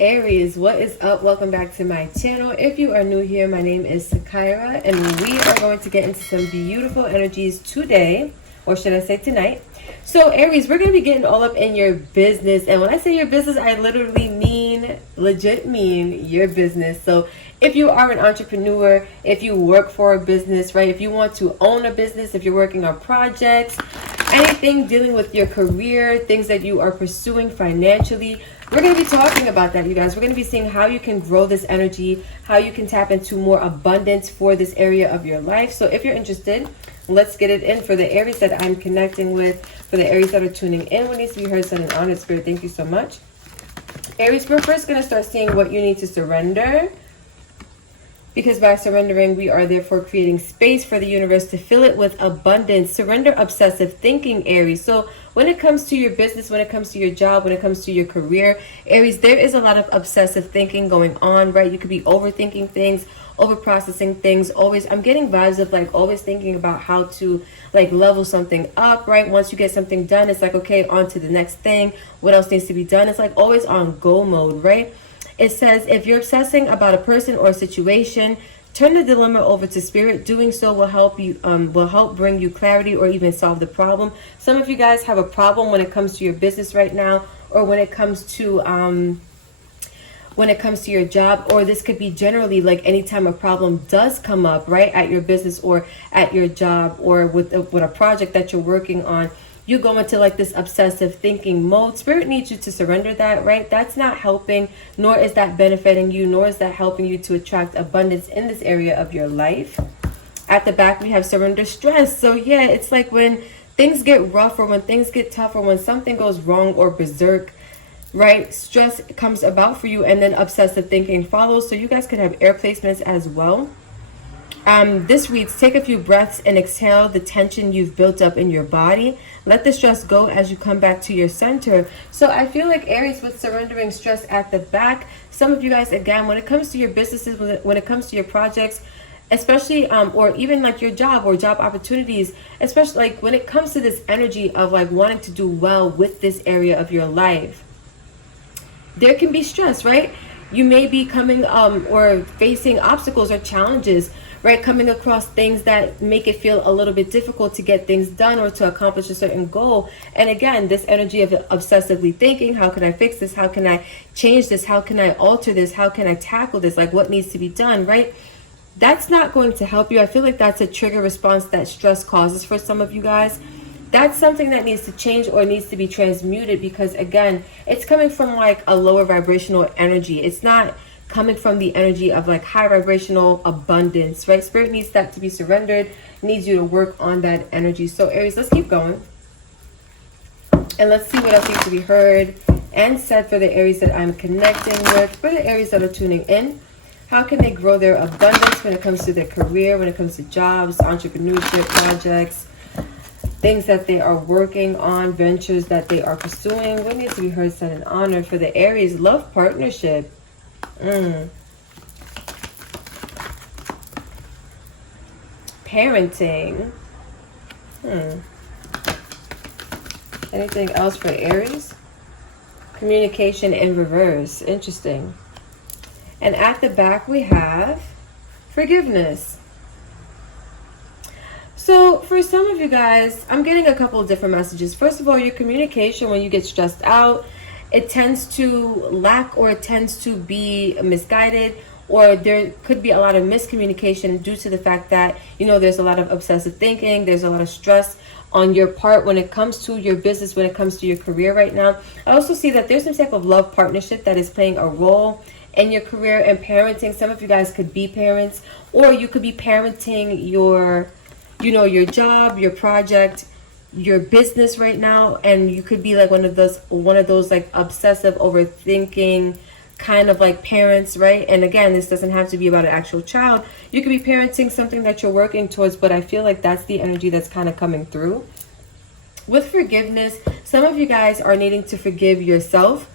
Aries, what is up? Welcome back to my channel. If you are new here, my name is Sakira, and we are going to get into some beautiful energies today, or should I say tonight. So Aries, we're going to be getting all up in your business, and when I say your business, I literally legit mean your business. So if you are an entrepreneur, if you work for a business, right, if you want to own a business, if you're working on projects, anything dealing with your career, things that you are pursuing financially, we're going to be talking about that, you guys. We're going to be seeing how you can grow this energy, how you can tap into more abundance for this area of your life. So if you're interested, let's get it in. For the Aries that I'm connecting with, for the Aries that are tuning in, what needs to be heard, Sun, and Honored Spirit, thank you so much. Aries, we're first going to start seeing what you need to surrender. Because by surrendering, we are therefore creating space for the universe to fill it with abundance. Surrender obsessive thinking, Aries. So when it comes to your business, when it comes to your job, when it comes to your career, Aries, there is a lot of obsessive thinking going on, right? You could be overthinking things, over-processing things. Always, I'm getting vibes of like always thinking about how to like level something up, right? Once you get something done, it's like, okay, on to the next thing. What else needs to be done? It's like always on go mode, right? It says, if you're obsessing about a person or a situation, turn the dilemma over to spirit. Doing so will help you, will help bring you clarity or even solve the problem. Some of you guys have a problem when it comes to your business right now, or when it comes to your job, or this could be generally like anytime a problem does come up, right, at your business or at your job, or with a project that you're working on. You go into like this obsessive thinking mode. Spirit needs you to surrender that, right? That's not helping, nor is that benefiting you, nor is that helping you to attract abundance in this area of your life. At the back, we have surrender stress. So yeah, it's like when things get rough, or when things get tough, or when something goes wrong or berserk, right? Stress comes about for you, and then obsessive thinking follows. So you guys could have air placements as well. This reads, take a few breaths and exhale the tension you've built up in your body. Let the stress go as you come back to your center. So I feel like Aries, with surrendering stress at the back, some of you guys, again, when it comes to your businesses, when it comes to your projects, especially, or even like your job or job opportunities, especially like when it comes to this energy of like wanting to do well with this area of your life, there can be stress, right? You may be coming or facing obstacles or challenges, right? Coming across things that make it feel a little bit difficult to get things done or to accomplish a certain goal. And again, this energy of obsessively thinking, how can I fix this? How can I change this? How can I alter this? How can I tackle this? Like what needs to be done, right? That's not going to help you. I feel like that's a trigger response that stress causes for some of you guys. That's something that needs to change or needs to be transmuted, because again, it's coming from like a lower vibrational energy. It's not coming from the energy of like high vibrational abundance, right? Spirit needs that to be surrendered, needs you to work on that energy. So Aries, let's keep going. And let's see what else needs to be heard and said for the Aries that I'm connecting with. For the Aries that are tuning in, how can they grow their abundance when it comes to their career, when it comes to jobs, entrepreneurship, projects, things that they are working on, ventures that they are pursuing? What needs to be heard, said, and honored for the Aries? Love, partnership. Parenting. Anything else for Aries? Communication in reverse. Interesting. And at the back we have forgiveness. So for some of you guys, I'm getting a couple of different messages. First of all, your communication when you get stressed out, it tends to lack, or it tends to be misguided, or there could be a lot of miscommunication due to the fact that, you know, there's a lot of obsessive thinking, there's a lot of stress on your part when it comes to your business, when it comes to your career right now. I also see that there's some type of love partnership that is playing a role in your career and parenting. Some of you guys could be parents, or you could be parenting your, you know, your job, your project, your business right now, and you could be like one of those like obsessive overthinking kind of like parents, right? And again, this doesn't have to be about an actual child. You could be parenting something that you're working towards, but I feel like that's the energy that's kind of coming through. With forgiveness, some of you guys are needing to forgive yourself.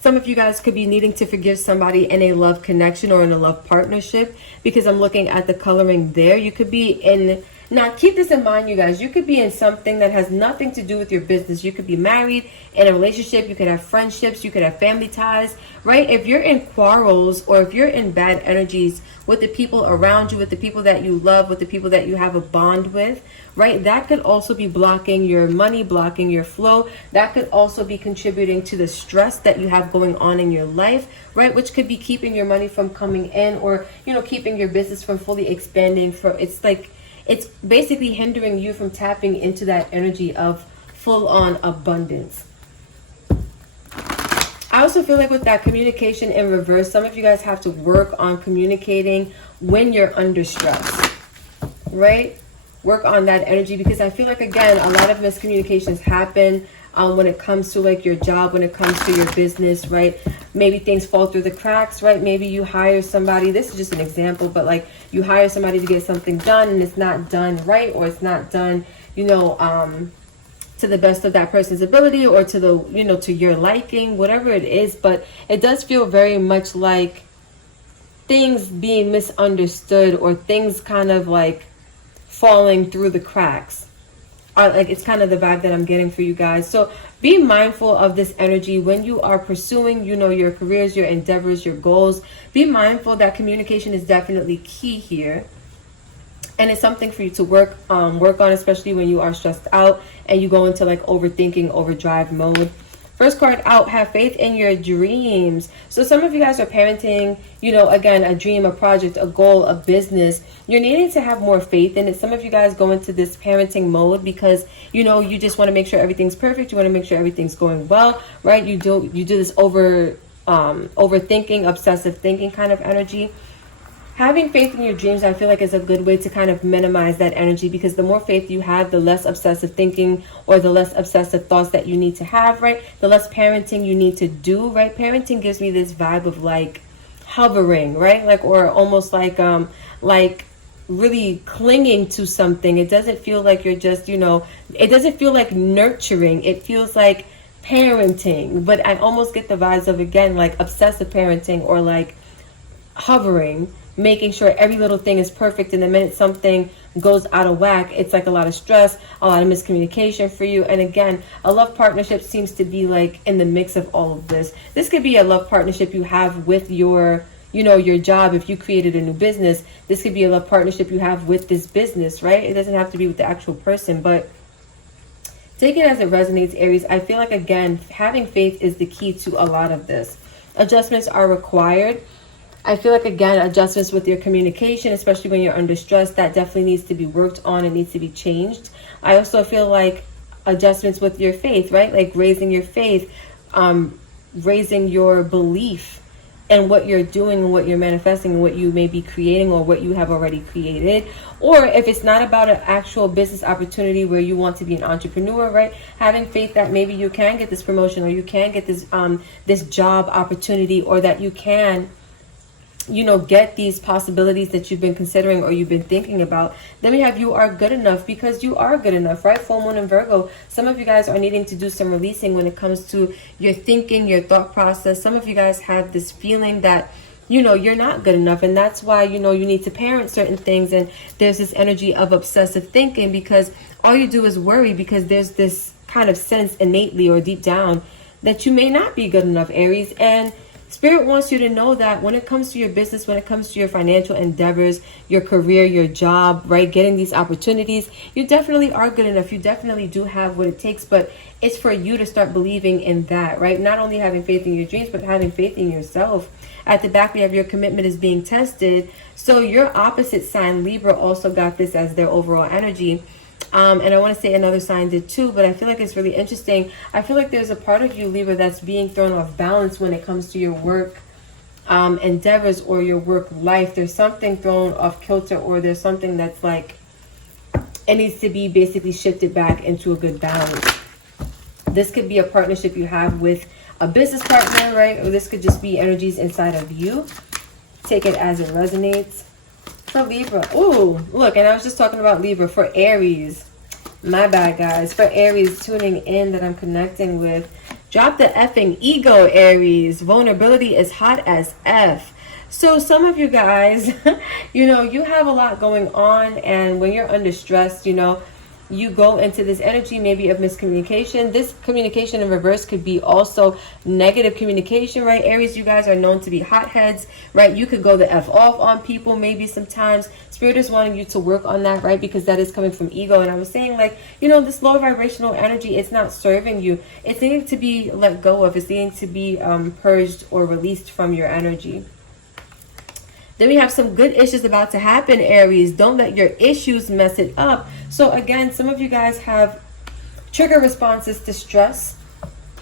Some of you guys could be needing to forgive somebody in a love connection or in a love partnership, because I'm looking at the coloring there. You could be in Now, keep this in mind, you guys. You could be in something that has nothing to do with your business. You could be married, in a relationship. You could have friendships. You could have family ties, right? If you're in quarrels or if you're in bad energies with the people around you, with the people that you love, with the people that you have a bond with, right? That could also be blocking your money, blocking your flow. That could also be contributing to the stress that you have going on in your life, right? Which could be keeping your money from coming in, or, you know, keeping your business from fully expanding. It's basically hindering you from tapping into that energy of full-on abundance. I also feel like with that communication in reverse, some of you guys have to work on communicating when you're under stress, right? Work on that energy, because I feel like, again, a lot of miscommunications happen when it comes to like your job, when it comes to your business, right? Maybe things fall through the cracks, right? Maybe you hire somebody, this is just an example, but like you hire somebody to get something done and it's not done right, or it's not done, you know, to the best of that person's ability, or to the, you know, to your liking, whatever it is. But it does feel very much like things being misunderstood, or things kind of like falling through the cracks. Like, it's kind of the vibe that I'm getting for you guys. So be mindful of this energy when you are pursuing, you know, your careers, your endeavors, your goals. Be mindful that communication is definitely key here. And it's something for you to work on, especially when you are stressed out and you go into like overthinking, overdrive mode. First card out, have faith in your dreams. So some of you guys are parenting, you know, again, a dream, a project, a goal, a business. You're needing to have more faith in it. Some of you guys go into this parenting mode because, you know, you just want to make sure everything's perfect. You want to make sure everything's going well, right? You do this overthinking, obsessive thinking kind of energy. Having faith in your dreams, I feel like, is a good way to kind of minimize that energy, because the more faith you have, the less obsessive thinking or the less obsessive thoughts that you need to have, right? The less parenting you need to do, right? Parenting gives me this vibe of like hovering, right? Like, or almost like really clinging to something. It doesn't feel like you're just, you know, it doesn't feel like nurturing. It feels like parenting, but I almost get the vibes of, again, like obsessive parenting, or like hovering, making sure every little thing is perfect, and the minute something goes out of whack, it's like a lot of stress, a lot of miscommunication for you. And again, a love partnership seems to be like in the mix of all of this. This could be a love partnership you have with your, you know, your job. If you created a new business, this could be a love partnership you have with this business, right? It doesn't have to be with the actual person, but take it as it resonates, Aries. I feel like, again, having faith is the key to a lot of this. Adjustments are required. I feel like, again, adjustments with your communication, especially when you're under stress, that definitely needs to be worked on. It needs to be changed. I also feel like adjustments with your faith, right? Like raising your faith, raising your belief in what you're doing and what you're manifesting and what you may be creating or what you have already created. Or if it's not about an actual business opportunity where you want to be an entrepreneur, right? Having faith that maybe you can get this promotion, or you can get this this job opportunity, or that you can, you know, get these possibilities that you've been considering or you've been thinking about. Then we have you are good enough, because you are good enough, right? Full moon in Virgo. Some of you guys are needing to do some releasing when it comes to your thinking, your thought process. Some of you guys have this feeling that, you know, you're not good enough, and that's why, you know, you need to parent certain things. And there's this energy of obsessive thinking, because all you do is worry, because there's this kind of sense innately or deep down that you may not be good enough, Aries. And Spirit wants you to know that when it comes to your business, when it comes to your financial endeavors, your career, your job, right, getting these opportunities, you definitely are good enough. You definitely do have what it takes, but it's for you to start believing in that, right? Not only having faith in your dreams, but having faith in yourself. At the back, we have your commitment is being tested. So your opposite sign, Libra, also got this as their overall energy. And I want to say another sign did too, but I feel like it's really interesting. I feel like there's a part of you, Libra, that's being thrown off balance when it comes to your work endeavors or your work life. There's something thrown off kilter, or there's something that's like, it needs to be basically shifted back into a good balance. This could be a partnership you have with a business partner, right? Or this could just be energies inside of you. Take it as it resonates. For Libra, ooh, look, and I was just talking about Libra. For Aries, my bad, guys. For Aries tuning in that I'm connecting with, Drop the effing ego, Aries. Vulnerability is hot as F. So some of you guys, you know, you have a lot going on, and when you're under stress, you know, you go into this energy maybe of miscommunication. This communication in reverse could be also negative communication, right? Aries, you guys are known to be hotheads, right? You could go the F off on people maybe sometimes. Spirit is wanting you to work on that, right? Because that is coming from ego. And I was saying, like, you know, this low vibrational energy, it's not serving you. It's needing to be let go of. It's needing to be purged or released from your energy. Then we have some good issues about to happen, Aries. Don't let your issues mess it up. So again, some of you guys have trigger responses to stress.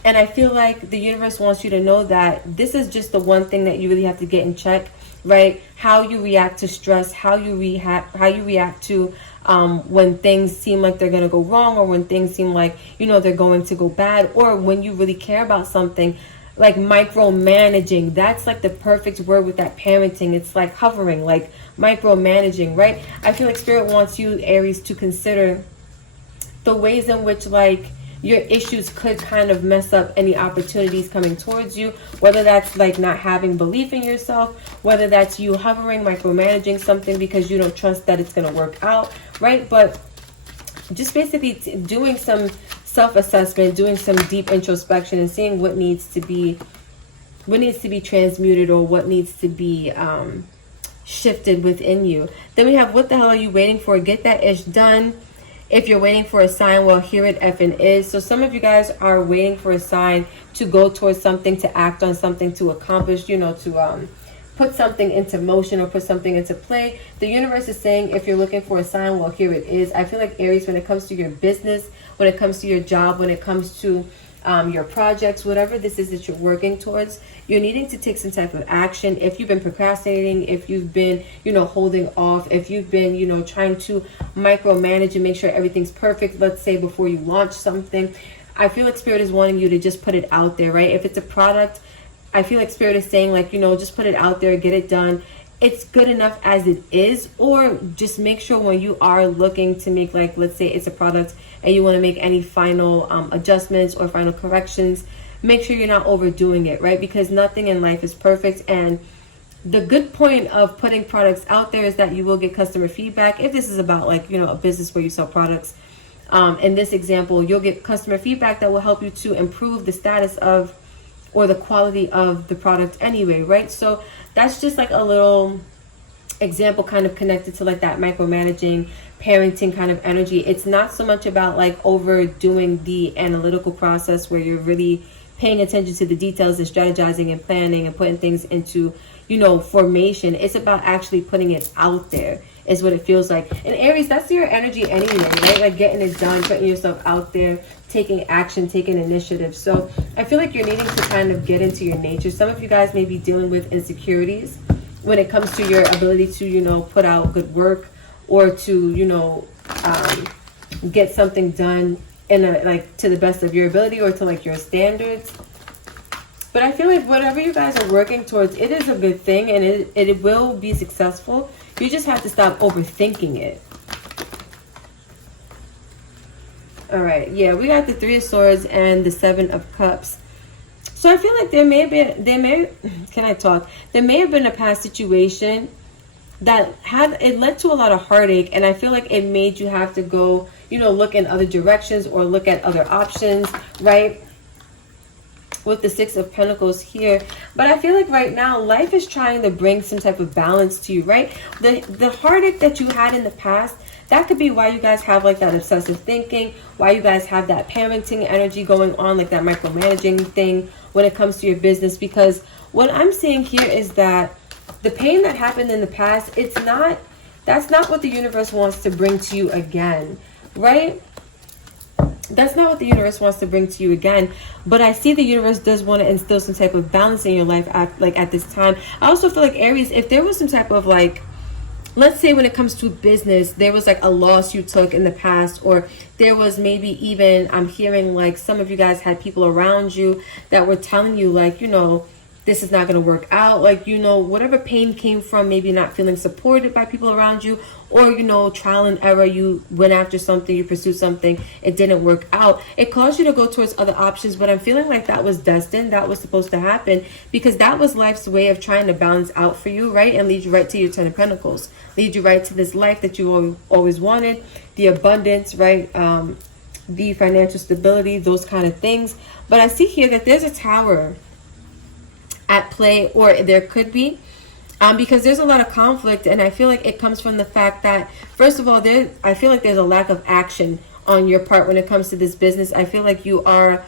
And I feel like the universe wants you to know that this is just the one thing that you really have to get in check, right? How you react to stress, how you react to when things seem like they're going to go wrong, or when things seem like, you know, they're going to go bad, or when you really care about something. Like micromanaging, that's like the perfect word with that parenting. It's like hovering, like micromanaging, right? I feel like Spirit wants you, Aries, to consider the ways in which like your issues could kind of mess up any opportunities coming towards you, whether that's like not having belief in yourself, whether that's you hovering, micromanaging something because you don't trust that it's going to work out, right? But just basically doing some self-assessment, doing some deep introspection, and seeing what needs to be transmuted, or what needs to be shifted within you. Then we have, what the hell are you waiting for? Get that ish done. If you're waiting for a sign, well, here it effing is. So some of you guys are waiting for a sign to go towards something, to act on something, to accomplish, you know, to put something into motion or put something into play. The universe is saying, if you're looking for a sign, well, here it is. I feel like, Aries, when it comes to your business, when it comes to your job, when it comes to your projects, whatever this is that you're working towards, you're needing to take some type of action. If you've been procrastinating, if you've been, you know, holding off, if you've been, you know, trying to micromanage and make sure everything's perfect, let's say before you launch something, I feel like Spirit is wanting you to just put it out there, right? If it's a product, I feel like Spirit is saying, like, you know, just put it out there, get it done. It's good enough as it is. Or just make sure when you are looking to make, like, let's say it's a product and you want to make any final adjustments or final corrections, make sure you're not overdoing it, right? Because nothing in life is perfect. And the good point of putting products out there is that you will get customer feedback. If this is about, like, you know, a business where you sell products, in this example, you'll get customer feedback that will help you to improve the status of, or the quality of the product anyway, right? So that's just like a little example kind of connected to like that micromanaging, parenting kind of energy. It's not so much about like overdoing the analytical process where you're really paying attention to the details and strategizing and planning and putting things into, you know, formation. It's about actually putting it out there, is what it feels like. And Aries, that's your energy anyway, right? Like getting it done, putting yourself out there, taking action, taking initiative. So I feel like you're needing to kind of get into your nature. Some of you guys may be dealing with insecurities when it comes to your ability to, you know, put out good work, or to, you know, get something done in a, like, to the best of your ability, or to like your standards. But I feel like whatever you guys are working towards, it is a good thing, and it will be successful. You just have to stop overthinking it. All right, yeah, we got the Three of Swords and the Seven of Cups. So I feel like there may have been a past situation that led to a lot of heartache, and I feel like it made you have to go, you know, look in other directions or look at other options, right? With the Six of Pentacles here. But I feel like right now life is trying to bring some type of balance to you, right? The heartache that you had in the past, that could be why you guys have like that obsessive thinking, why you guys have that parenting energy going on, like that micromanaging thing when it comes to your business. Because what I'm seeing here is that the pain that happened in the past, that's not what the universe wants to bring to you again, right? That's not what the universe wants to bring to you again. But I see the universe does want to instill some type of balance in your life at this time. I also feel like, Aries, if there was some type of like, let's say when it comes to business, there was like a loss you took in the past, or there was maybe even, I'm hearing like some of you guys had people around you that were telling you like, you know, this is not going to work out. Like, you know, whatever pain came from maybe not feeling supported by people around you, or, you know, trial and error, you went after something, you pursued something, it didn't work out. It caused you to go towards other options, but I'm feeling like that was destined, that was supposed to happen, because that was life's way of trying to balance out for you, right? And lead you right to your 10 of Pentacles. Lead you right to this life that you always wanted, the abundance, right? The financial stability, those kind of things. But I see here that there's a tower at play, or there could be, because there's a lot of conflict, and I feel like it comes from the fact that, first of all, I feel like there's a lack of action on your part when it comes to this business. I feel like you are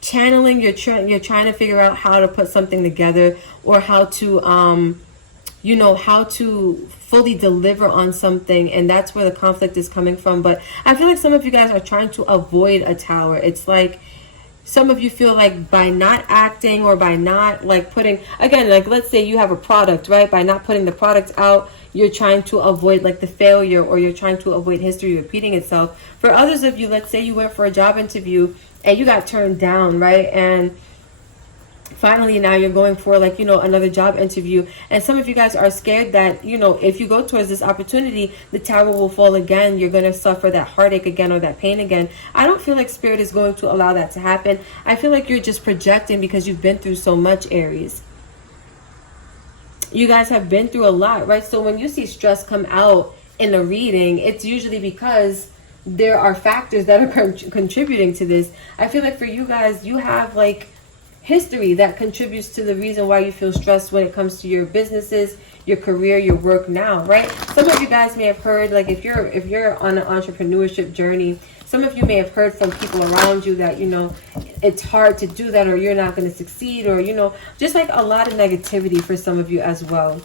channeling, you're trying to figure out how to put something together, or how to you know, how to fully deliver on something, and that's where the conflict is coming from. But I feel like some of you guys are trying to avoid a tower. It's like some of you feel like by not acting, or by not like putting, again, like let's say you have a product, right? By not putting the product out, you're trying to avoid like the failure, or you're trying to avoid history repeating itself. For others of you, let's say you went for a job interview and you got turned down, right? And finally now you're going for, like, you know, another job interview, and some of you guys are scared that, you know, if you go towards this opportunity, the tower will fall again. You're going to suffer that heartache again, or that pain again. I don't feel like Spirit is going to allow that to happen. I feel like you're just projecting because you've been through so much, Aries. You guys have been through a lot, right? So when you see stress come out in a reading, it's usually because there are factors that are contributing to this. I feel like for you guys, you have like history that contributes to the reason why you feel stressed when it comes to your businesses, your career, your work now, right? Some of you guys may have heard, like if you're on an entrepreneurship journey, some of you may have heard from people around you that, you know, it's hard to do that, or you're not going to succeed, or, you know, just like a lot of negativity for some of you as well.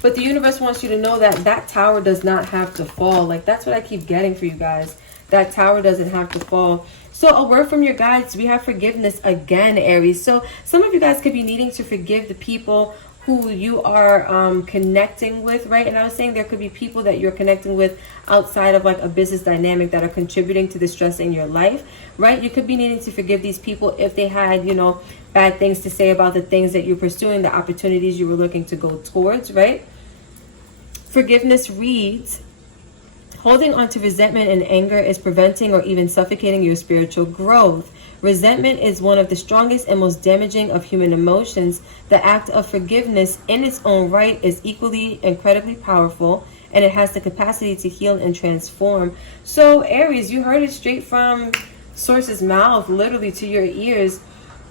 But the universe wants you to know that that tower does not have to fall. Like, that's what I keep getting for you guys. That tower doesn't have to fall. So a word from your guides, we have forgiveness again, Aries. So some of you guys could be needing to forgive the people who you are connecting with, right? And I was saying there could be people that you're connecting with outside of like a business dynamic that are contributing to the stress in your life, right? You could be needing to forgive these people if they had, you know, bad things to say about the things that you're pursuing, the opportunities you were looking to go towards, right? Forgiveness reads, holding on to resentment and anger is preventing or even suffocating your spiritual growth. Resentment is one of the strongest and most damaging of human emotions. The act of forgiveness in its own right is equally incredibly powerful, and it has the capacity to heal and transform. So Aries, you heard it straight from Source's mouth, literally to your ears.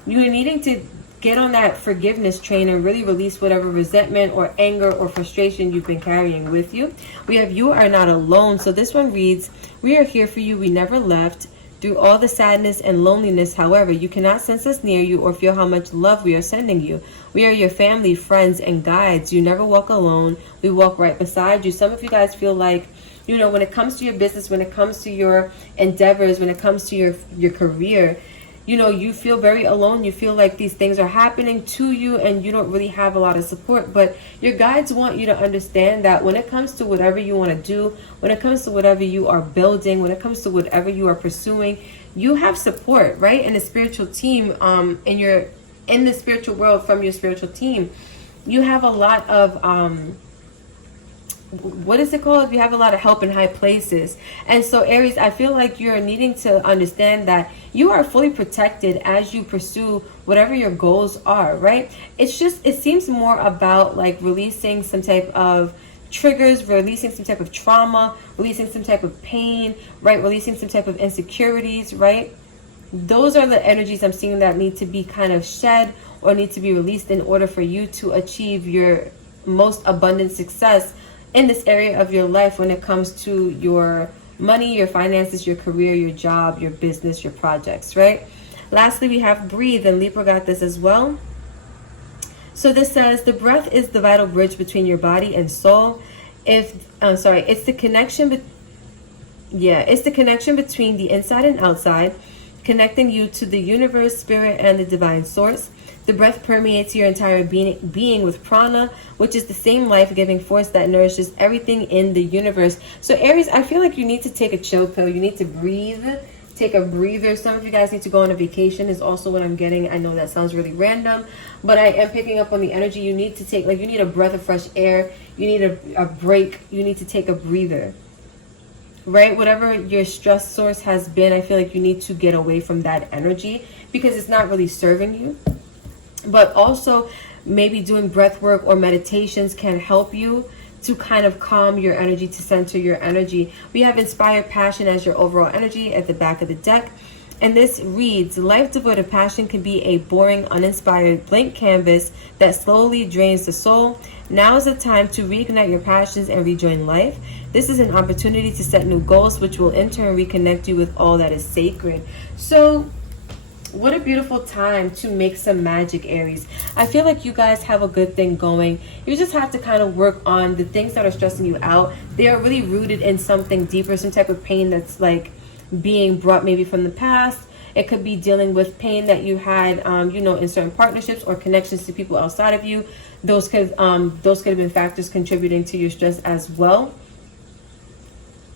You're needing to get on that forgiveness train and really release whatever resentment or anger or frustration you've been carrying with you. We have you are not alone. So this one reads, we are here for you. We never left. Through all the sadness and loneliness, however, you cannot sense us near you or feel how much love we are sending you. We are your family, friends, and guides. You never walk alone. We walk right beside you. Some of you guys feel like, you know, when it comes to your business, when it comes to your endeavors, when it comes to your career, you know, you feel very alone. You feel like these things are happening to you and you don't really have a lot of support. But your guides want you to understand that when it comes to whatever you want to do, when it comes to whatever you are building, when it comes to whatever you are pursuing, you have support, right? And a spiritual team, in the spiritual world, from your spiritual team, you have a lot of, what is it called? You have a lot of help in high places. And so Aries, I feel like you're needing to understand that you are fully protected as you pursue whatever your goals are, right? It's just, it seems more about like releasing some type of triggers, releasing some type of trauma, releasing some type of pain, right? Releasing some type of insecurities, right? Those are the energies I'm seeing that need to be kind of shed or need to be released in order for you to achieve your most abundant success in this area of your life when it comes to your money, your finances, your career, your job, your business, your projects, right? Lastly, we have breathe, and Libra got this as well. So this says the breath is the vital bridge between your body and soul. It's the connection it's the connection between the inside and outside, connecting you to the universe, spirit, and the divine source. The breath permeates your entire being with prana, which is the same life-giving force that nourishes everything in the universe. So Aries, I feel like you need to take a chill pill. You need to breathe. take a breather. Some of you guys need to go on a vacation is also what I'm getting. I know that sounds really random, but I am picking up on the energy. You need to take, like, you need a breath of fresh air. You need a break. You need to take a breather, right? Whatever your stress source has been, I feel like you need to get away from that energy because it's not really serving you. But also maybe doing breath work or meditations can help you to kind of calm your energy, to center your energy. We have inspired passion as your overall energy at the back of the deck. And this reads, life devoid of passion can be a boring, uninspired blank canvas that slowly drains the soul. Now is the time to reignite your passions and rejoin life. This is an opportunity to set new goals, which will in turn reconnect you with all that is sacred. So what a beautiful time to make some magic, Aries. I feel like you guys have a good thing going. You just have to kind of work on the things that are stressing you out. They are really rooted in something deeper, some type of pain that's like being brought maybe from the past. It could be dealing with pain that you had, you know, in certain partnerships or connections to people outside of you. Those could have been factors contributing to your stress as well.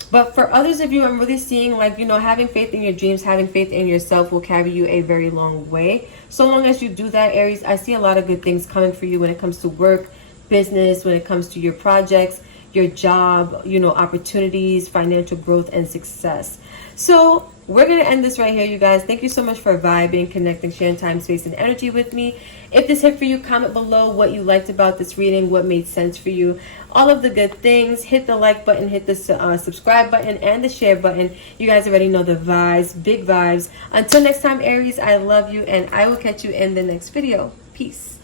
But for others of you, I'm really seeing, like, you know, having faith in your dreams, having faith in yourself will carry you a very long way. So long as you do that, Aries, I see a lot of good things coming for you when it comes to work, business, when it comes to your projects, your job, you know, opportunities, financial growth, and success. So we're going to end this right here, you guys. Thank you so much for vibing, connecting, sharing time, space, and energy with me. If this hit for you, comment below what you liked about this reading, what made sense for you, all of the good things. Hit the like button, hit the subscribe button, and the share button. You guys already know the vibes, big vibes. Until next time, Aries, I love you, and I will catch you in the next video. Peace.